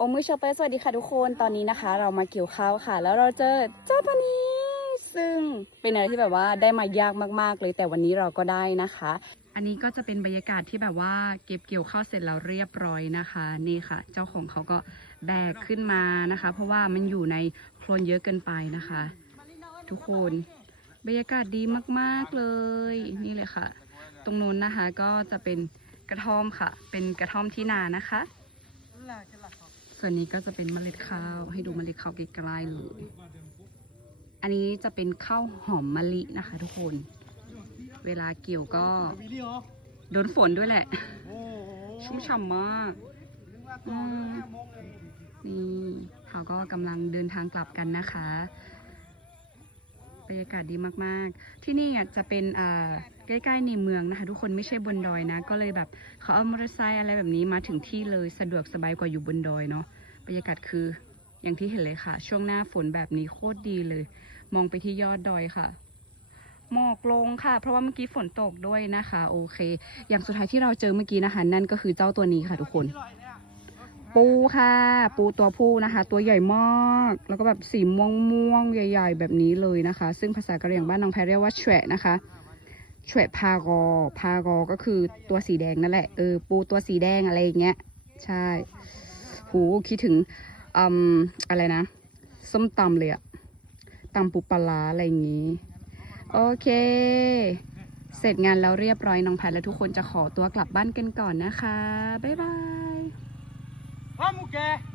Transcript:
โอมือชอปเปอร์สวัสดีค่ะทุกคนตอนนี้นะคะ เรามาเกี่ยวข้าวค่ะ แล้วเราเจอเจ้าตัวนี้ ซึ่งเป็นอะไรที่แบบว่าได้มายากมากๆ เลยแต่วันนี้เราก็ได้นะคะ อันนี้ก็จะเป็นบรรยากาศที่แบบว่าเก็บเกี่ยวข้าวเสร็จแล้วเรียบร้อยนะคะ นี่ค่ะ เจ้าของเขาก็แบกขึ้นมานะคะ เพราะว่ามันอยู่ในโคลนเยอะเกินไปนะคะ ทุกคนบรรยากาศดีมากๆเลยนี่เลยค่ะ ตรงนู้นนะคะก็จะเป็นกระท่อมค่ะ เป็นกระท่อมที่นานะคะ ส่วนนี้ก็จะเป็นเมล็ดข้าวให้ดูเมล็ดข้าวใกล้ๆเลย อันนี้จะเป็นข้าวหอมมะลินะคะ ทุกคน เวลาเกี่ยวก็โดนฝนด้วยแหละ ชุ่มฉ่ำมากนี่เขาก็กำลังเดินทางกลับกันนะคะ บรรยากาศดีมากๆ ที่นี่อะจะเป็นอ่าใกล้ๆในเมืองนะคะ ทุกคนไม่ใช่บนดอยนะ ก็เลยแบบเขาเอามอเตอร์ไซค์อะไรแบบนี้มาถึงที่เลยสะดวกสบายกว่าอยู่บนดอยเนาะบรรยากาศคืออย่างที่เห็นเลยค่ะ ช่วงหน้าฝนแบบนี้โคตรดีเลย มองไปที่ยอดดอยค่ะหมอกลงค่ะ เพราะว่าเมื่อกี้ฝนตกด้วยนะคะ โอเค อย่างสุดท้ายที่เราเจอเมื่อกี้นะคะ นั่นก็คือเจ้าตัวนี้ค่ะทุกคน ปูค่ะ ปูตัวผู้นะคะ ตัวใหญ่มาก แล้วก็แบบสีม่วงม่วงๆใหญ่ ๆ แบบนี้เลยนะคะ ซึ่งภาษากะเหรี่ยงบ้านน้องแพรเรียกว่าแฉะนะคะแฉะพากอ พากอก็คือตัวสีแดงนั่นแหละเออปูตัวสีแดงอะไรอย่างเงี้ยใช่หูคิดถึงอืมอะไรนะ ส้มตำเลยอะตำปูปลาร้าอะไรอย่างงี้ โอเค เสร็จงานแล้วเรียบร้อยน้องแพรและทุกคนจะขอตัวกลับบ้านกันก่อนนะคะ บ๊ายบาย a mulher é?